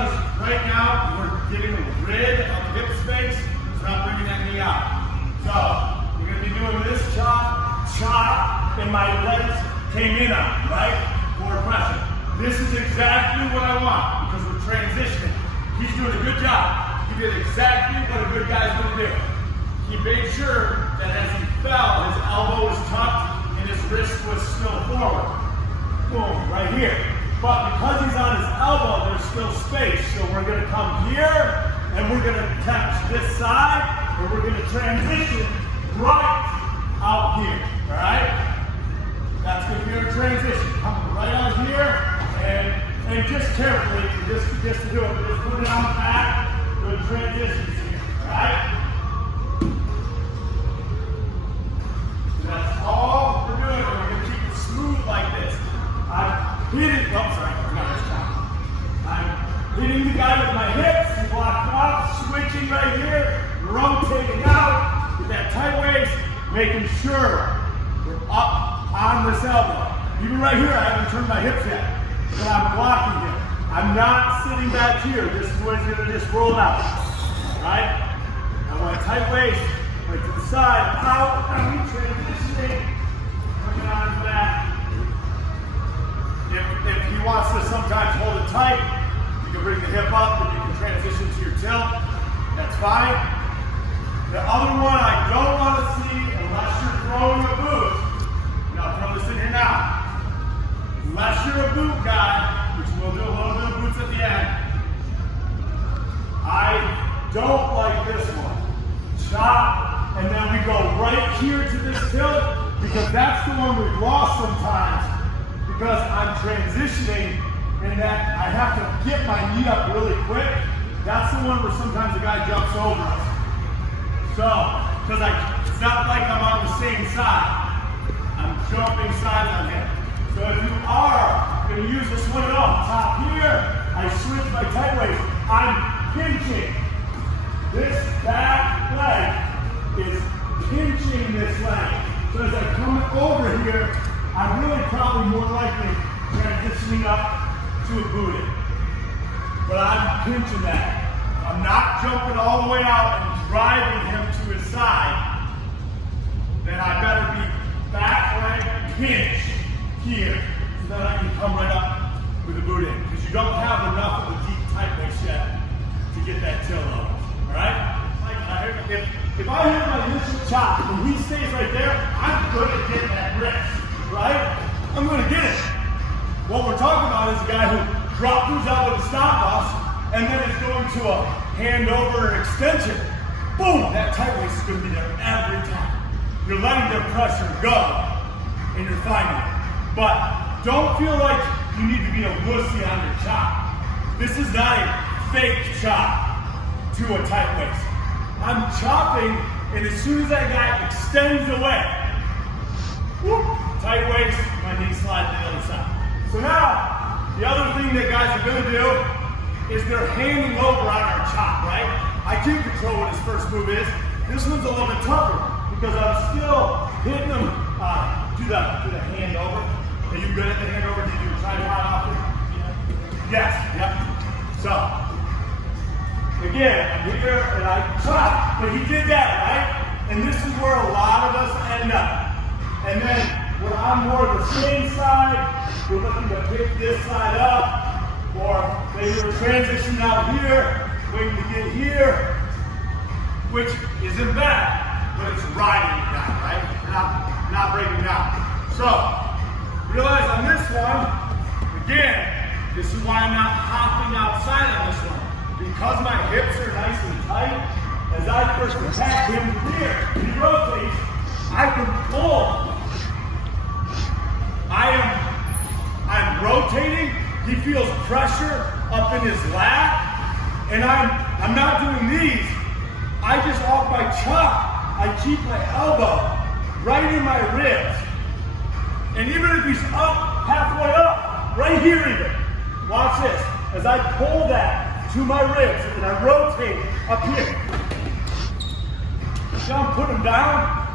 because right now we're getting rid of hip space, so not bringing that knee out. So we're going to be doing this chop, and my legs came in on it, right? Forward pressure. This is exactly what I want because we're transitioning. He's doing a good job. He did exactly what a good guy's going to do. He made sure that as he fell, his elbow was tucked and his wrist was still forward. Boom, right here. But because he's on his elbow, there's still space. So we're going to come here and we're going to touch this side and we're going to transition right out here. All right? That's going to be our transition. Coming right out here and just carefully, just to do it, just put it on the back, do the transitions here. All right? That's all we're doing. We're going to keep it smooth like this. I'm hitting the guy with my hips, blocked off, switching right here, rotating out with that tight waist, making sure we're up on this elbow. Even right here, I haven't turned my hips yet, but I'm blocking him. I'm not sitting back here. This is where he's going to just roll out. All right? I want a tight waist. Right to the side, out, and transitioning, coming on to that. If he wants to sometimes hold it tight, you can bring the hip up and you can transition to your tilt. That's fine. The other one I don't want to see unless you're throwing a boot. And I'll throw this in here now. Unless you're a boot guy, which we'll do a little bit of boots at the end, I don't like this one. Chop. And then we go right here to this tilt because that's the one we've lost sometimes because I'm transitioning and that I have to get my knee up really quick. That's the one where sometimes the guy jumps over us. So, because it's not like I'm on the same side. I'm jumping sides on him. So if you are going to use this one at all, top here, I switch my tight waist. I'm pinching this back leg. Is pinching this leg. So as I come over here, I'm really probably more likely transitioning up to a booted. But I'm pinching that. I'm not jumping all the way out and driving him to his side. Then I better be back leg pinch here so that I can come right up with a boot in. Because you don't have enough of a deep tight waist yet to get that tilt over. Alright? If I hit my initial chop and he stays right there, I'm going to get that wrist, right? I'm going to get it. What we're talking about is a guy who moves out with a stop loss and then is going to a hand over extension. Boom! That tight waist is going to be there every time. You're letting their pressure go and you're finding it. But don't feel like you need to be a wussy on your chop. This is not a fake chop to a tight waist. I'm chopping, and as soon as that guy extends away, whoop, tight waist, my knee slides to the other side. So now, the other thing that guys are going to do is they're handing over on our chop, right? I can control what his first move is. This one's a little bit tougher because I'm still hitting him. Do the hand over. Are you good at the hand over? Did you try to run off it? Yes, yep. So, again, I'm here and I chop, but he did that, right? And this is where a lot of us end up. And then when I'm more the same side, we're looking to pick this side up, or maybe we're transitioning out here, waiting to get here, which isn't bad, but it's riding it down, right? Not breaking down. So, realize on this one, again, this is why I'm not hopping outside on this one. Because my hips are nice and tight, as I first attack him here, he rotates, I can pull. I'm rotating, he feels pressure up in his lat, and I'm not doing these. I just off my chop, I keep my elbow right in my ribs. And even if he's up, halfway up, right here even, watch this, as I pull that to my ribs and I rotate up here. Now put him down.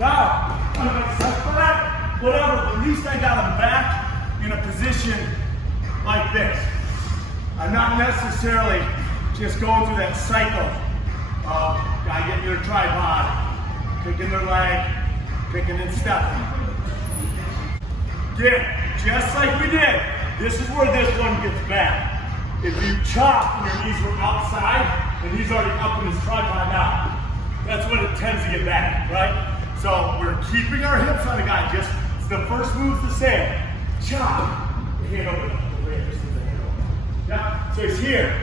Now, I'm gonna step back, whatever, at least I got him back in a position like this. I I'm not necessarily just going through that cycle of guy getting their tripod, kicking their leg, kicking and stepping. Again, just like we did, this is where this one gets bad. If you chop and your knees were outside and he's already up in his tripod now, that's when it tends to get bad, right? So we're keeping our hips on the guy. Just the first move's the same. Chop, the hand over the way. Yeah. So he's here.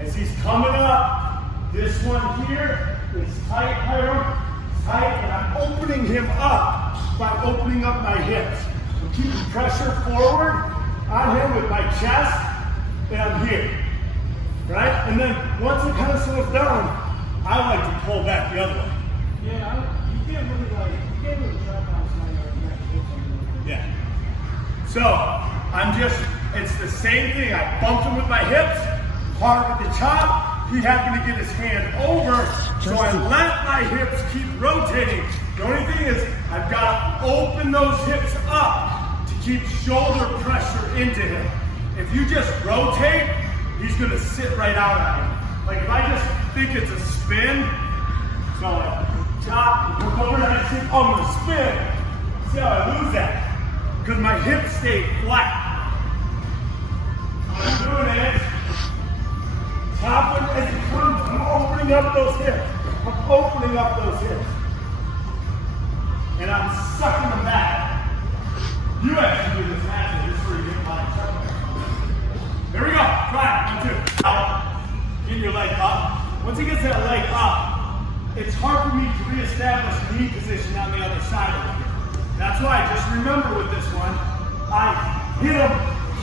As he's coming up, this one here is tight, tight, and I'm opening him up by opening up my hips. I'm keeping pressure forward on him with my chest, and I'm here, right? And then once it kind of slows down, I like to pull back the other way. Yeah, you can't really drop down somebody. Yeah. So it's the same thing. I bumped him with my hips, hard with the chop. He happened to get his hand over, so I let my hips keep rotating. The only thing is, I've got to open those hips up to keep shoulder pressure into him. If you just rotate, he's gonna sit right out on you. Like if I just think it's a spin, so like chop, look over and I think, oh, I'm gonna spin. See how I lose that? Because my hips stay flat. What I'm doing is, chopping as it comes, I'm opening up those hips. I'm opening up those hips. And I'm sucking them back. You actually do this naturally. This is where you get my chuck. There we go. Try it. 1, 2. Out. Get your leg up. Once he gets that leg up, it's hard for me to reestablish knee position on the other side of it. That's why, just remember with this one, I hit him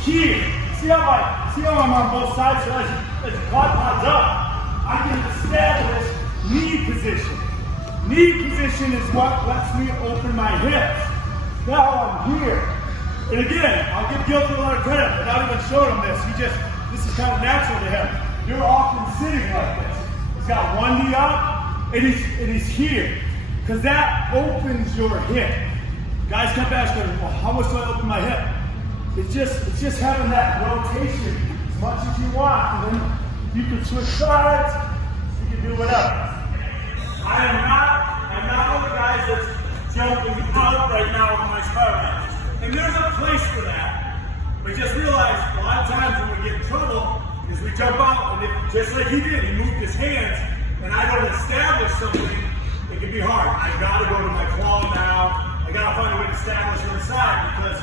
here. See how I'm on both sides? So as the quad pods up, I can establish knee position. Knee position is what lets me open my hips. Now I'm here. And again, I'll give Gilbert a lot of credit without even showing him this. This is kind of natural to him. You're often sitting like this. He's got one knee up, and he's here. Because that opens your hip. Guys kept asking, well, how much do I open my hip? It's just having that rotation as much as you want. And then you can switch sides, you can do whatever. I'm not one of the guys that's jumping out right now with my spiral. And there's a place for that. But just realize a lot of times when we get in trouble is we jump out and just like he did, he moved his hands and I don't establish something, it can be hard. I gotta go to my claw now. I gotta find a way to establish on the side because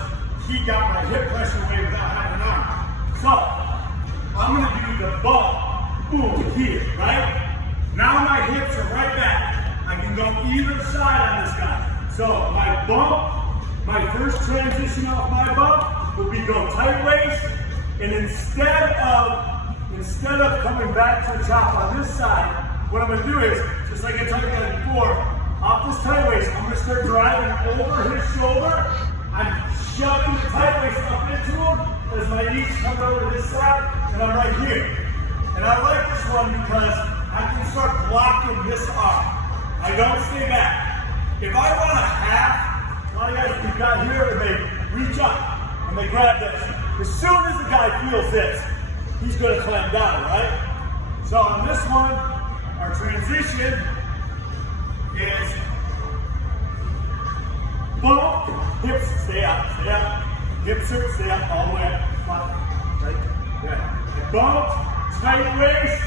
he got my hip pressure away without having an arm. So I'm gonna do the bump, boom, here, right? Now my hips are right back. I can go either side on this guy. So my bump, my first transition off my bump will be go tight waist, and instead of coming back to the chop on this side, what I'm gonna do is, just like I talked about it before, off this tight waist, I'm gonna start driving over his shoulder. I'm shoving the tight waist up into him as my knees come over to this side, and I'm right here. And I like this one because I can start blocking this arm. I don't stay back. If I want a half, a lot of guys we've got here and they reach up and they grab this. As soon as the guy feels this, he's gonna clamp down, right? So on this one, our transition is bump, hips stay up, hips stay up all the way up, right? Yeah. Bump, tight waist,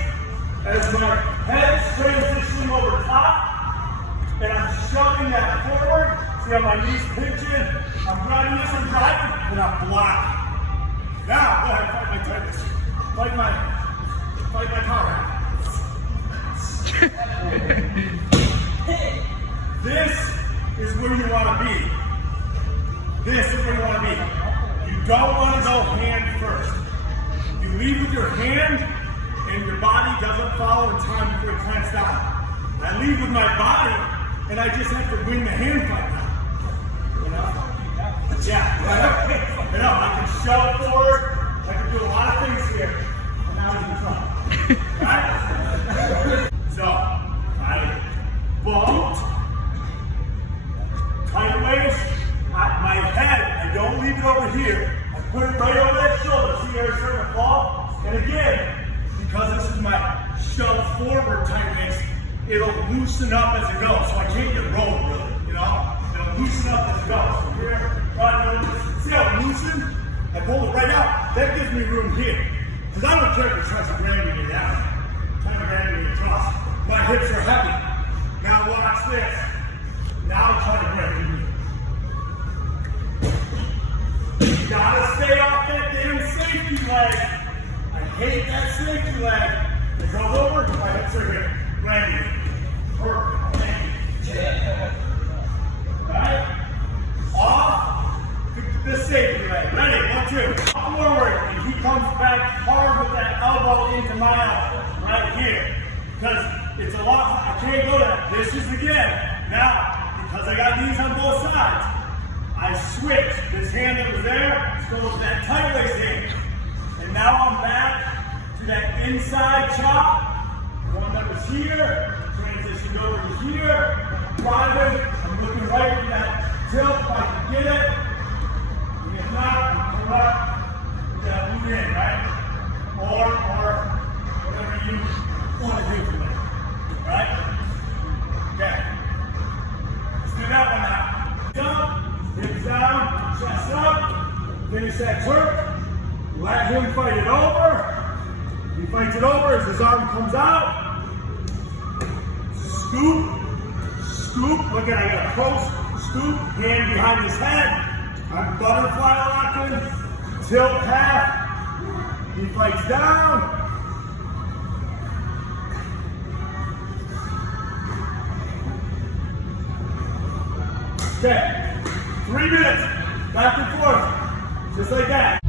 as my head's transitioning over top, and I'm shoving that forward. See how my knees pinching? I'm grabbing this and driving, and I'm blocking. Now, go ahead, fight my tightness. Fight my power. This is where you want to be. This is where you want to be. You don't want to go hand first. You lead with your hand, and your body doesn't follow in time before it clamps down. I lead with my body, and I just have to win the hand fight now. You know? Yeah. You know, I can shove forward. I can do a lot of things here. And now he's in trouble. Right? So, I bumped. Tight waist. My head, I don't leave it over here. I put it right over that shoulder. See how it's starting to fall? And again, forward tight waist, it'll loosen up as it goes. So I can't get rolled really, you know? It'll loosen up as it goes. So here, see how it loosened? I pulled it right out. That gives me room here. Because I don't care if it tries to grab me down. Trying to grab me across. My hips are heavy. Now watch this. Now try to grab me. You gotta stay off that damn safety leg. I hate that safety leg. It goes over, my hips are here. Grab me. Perfect. Thank you. Alright? Off the safety leg. Ready? 1, 2. Forward. And he comes back hard with that elbow into my elbow. Right here. Because it's a lot. I can't go to that. This is again. Now, because I got knees on both sides, I switch. This hand that was there, let's go with that tight waist hand. And now I'm back to that inside chop. The one that was here, transitioned over to here. Driving. I'm looking right for that tilt if I can get it. And if not, I'm come up with that boot in, right? Or whatever you want to do for me. Right? Okay. Let's do that one now. Jump, hips down, chest up, finish that jerk. Let him fight it over. He fights it over as his arm comes out. Scoop, scoop. Look at it, I got a close scoop, hand behind his head. I'm butterfly locking, tilt half. He fights down. Okay, 3 minutes, back and forth, just like that.